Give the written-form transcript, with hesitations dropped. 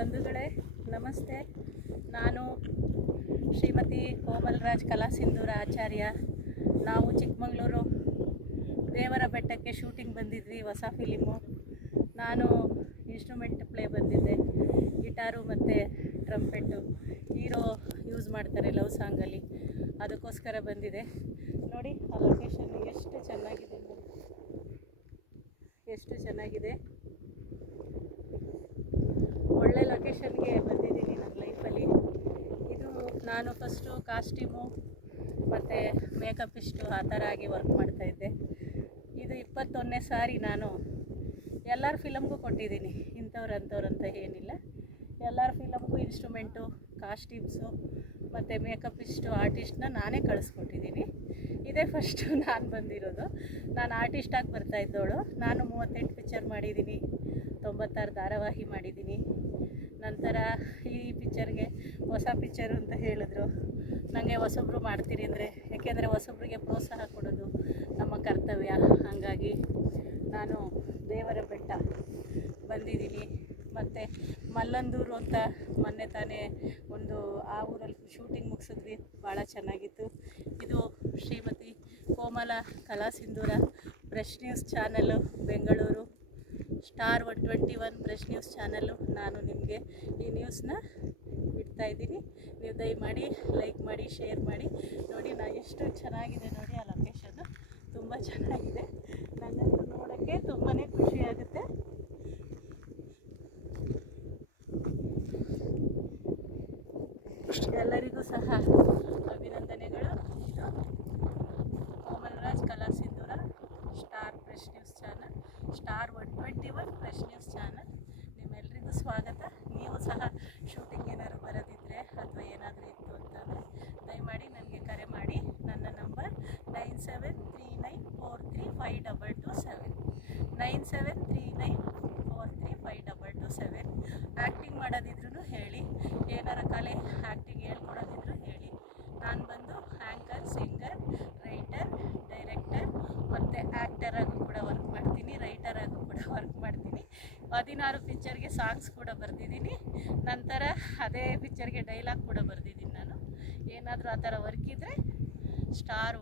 ಬಂಧುಗಳೇ ನಮಸ್ತೆ. ನಾನು ಶ್ರೀಮತಿ ಕೋಮಲ್ರಾಜ್ ಕಲಾಸಿಂಧೂರ ಆಚಾರ್ಯ. ನಾವು ಚಿಕ್ಕಮಗಳೂರು ದೇವರ ಬೆಟ್ಟಕ್ಕೆ ಶೂಟಿಂಗ್ ಬಂದಿದ್ವಿ, ಹೊಸ ಫಿಲಿಮು. ನಾನು ಇನ್ಸ್ಟ್ರೂಮೆಂಟ್ ಪ್ಲೇ ಬಂದಿದ್ದೆ, ಗಿಟಾರು ಮತ್ತು ಟ್ರಂಪೆಟ್ಟು. ಹೀರೋ ಯೂಸ್ ಮಾಡ್ತಾರೆ ಲವ್ ಸಾಂಗಲ್ಲಿ, ಅದಕ್ಕೋಸ್ಕರ ಬಂದಿದೆ. ನೋಡಿ ಆ ಲೊಕೇಶನ್ ಎಷ್ಟು ಚೆನ್ನಾಗಿದೆ ನೋಡಿ, ಎಷ್ಟು ಚೆನ್ನಾಗಿದೆ. ಒಳ್ಳೆ ಲೊಕೇಶನ್ಗೆ ಬಂದಿದ್ದೀನಿ ನನ್ನ ಲೈಫಲ್ಲಿ. ಇದು ನಾನು ಫಸ್ಟು ಕಾಸ್ಟ್ಯೂಮು ಮತ್ತು ಮೇಕಪ್ ಇಷ್ಟು ಆ ಥರ ಆಗಿ ವರ್ಕ್ ಮಾಡ್ತಾಯಿದ್ದೆ. ಇದು 21ನೇ ಸಾರಿ ನಾನು ಎಲ್ಲರ ಫಿಲಮ್ಗೂ ಕೊಟ್ಟಿದ್ದೀನಿ, ಇಂಥವ್ರು ಅಂಥವ್ರು ಅಂತ ಏನಿಲ್ಲ. ಎಲ್ಲರ ಫಿಲಮ್ಗೂ ಇನ್ಸ್ಟ್ರೂಮೆಂಟು, ಕಾಸ್ಟ್ಯೂಮ್ಸು ಮತ್ತು ಮೇಕಪ್ ಇಷ್ಟು ಆರ್ಟಿಸ್ಟ್ನ ನಾನೇ ಕಳಿಸ್ಕೊಟ್ಟಿದ್ದೀನಿ. ಇದೇ ಫಸ್ಟು ನಾನು ಬಂದಿರೋದು. ನಾನು ಆರ್ಟಿಸ್ಟಾಗಿ ಬರ್ತಾಯಿದ್ದವಳು. ನಾನು 38 ಪಿಕ್ಚರ್ ಮಾಡಿದ್ದೀನಿ, 96 ಧಾರಾವಾಹಿ ಮಾಡಿದ್ದೀನಿ. ನಂತರ ಈ ಪಿಕ್ಚರ್ಗೆ ಹೊಸ ಪಿಕ್ಚರು ಅಂತ ಹೇಳಿದ್ರು. ನನಗೆ ಹೊಸಬ್ರು ಮಾಡ್ತೀರಿ ಅಂದರೆ, ಏಕೆಂದರೆ ಹೊಸಬ್ರಿಗೆ ಪ್ರೋತ್ಸಾಹ ಕೊಡೋದು ನಮ್ಮ ಕರ್ತವ್ಯ. ಹಾಗಾಗಿ ನಾನು ದೇವರ ಬೆಟ್ಟ ಬಂದಿದ್ದೀನಿ. ಮತ್ತು ಮಲ್ಲಂದೂರು ಅಂತ ಮೊನ್ನೆ ತಾನೇ ಒಂದು ಆ ಊರಲ್ಲಿ ಶೂಟಿಂಗ್ ಮುಗಿಸಿದ್ವಿ, ಭಾಳ ಚೆನ್ನಾಗಿತ್ತು. ಇದು Shrimati Komala Kalasindhura brush news channel, Bengaluru star 121 brush news channel. ನಾನು ನಿಮಗೆ ಈ ನ್ಯೂಸ್ನ ಬಿಡ್ತಾಯಿದ್ದೀನಿ. ನೀವು ದಯಮಾಡಿ ಲೈಕ್ ಮಾಡಿ, ಶೇರ್ ಮಾಡಿ. ನೋಡಿ ಎಷ್ಟು ಚೆನ್ನಾಗಿದೆ ನೋಡಿ, ಆ ಲೊಕೇಶನ್ನು ತುಂಬ ಚೆನ್ನಾಗಿದೆ. ನನಗಂತೂ ನೋಡೋಕ್ಕೆ ತುಂಬಾ ಖುಷಿಯಾಗುತ್ತೆ. ಎಲ್ಲರಿಗೂ ಸಹ ಅಭಿನಂದನೆಗಳು. ಇದು Komalraj Kalasindhura star brush news channel, star 121 brush news channel. ನಿಮ್ಮೆಲ್ಲರಿಗೂ ಸ್ವಾಗತ. ನೀವು ಸಹ ಶೂಟಿಂಗ್ ಏನಾದ್ರು ಬರೋದಿದ್ದರೆ ಅಥವಾ ಏನಾದರೂ ಇತ್ತು ಅಂತಂದರೆ ದಯಮಾಡಿ ನನಗೆ ಕರೆ ಮಾಡಿ. ನನ್ನ ನಂಬರ್ 9739435227, 9739435227. ಆ್ಯಕ್ಟಿಂಗ್ ಮಾಡೋದಿದ್ರೂ ಹೇಳಿ, ಏನಾರ ಕಲೆ ಆ್ಯಕ್ಟಿಂಗ್ ಹೇಳ್ಕೊಡೋದಿದ್ರು ಹೇಳಿ. ನಾನು ಬಂದು ಆ್ಯಂಕರ್, ಸಿಂಗರ್, ರೈಟರ್, ಡೈರೆಕ್ಟರ್ ಮತ್ತು ಆ್ಯಕ್ಟರಾಗೂ ಕೂಡ ವರ್ಕ್ ಮಾಡ್ತೀನಿ, ರೈಟರಾಗೂ ಕೂಡ ವರ್ಕ್ ಮಾಡ್ತೀನಿ. 16 ಪಿಕ್ಚರ್ಗೆ ಸಾಂಗ್ಸ್ ಕೂಡ ಬರೆದಿದ್ದೀನಿ. ನಂತರ ಅದೇ ಪಿಕ್ಚರ್ಗೆ ಡೈಲಾಗ್ ಕೂಡ ಬರೆದಿದ್ದೀನಿ ನಾನು. ಏನಾದರೂ ಆ ಥರ ವರ್ಕ್ ಇದ್ದರೆ ಸ್ಟಾರ್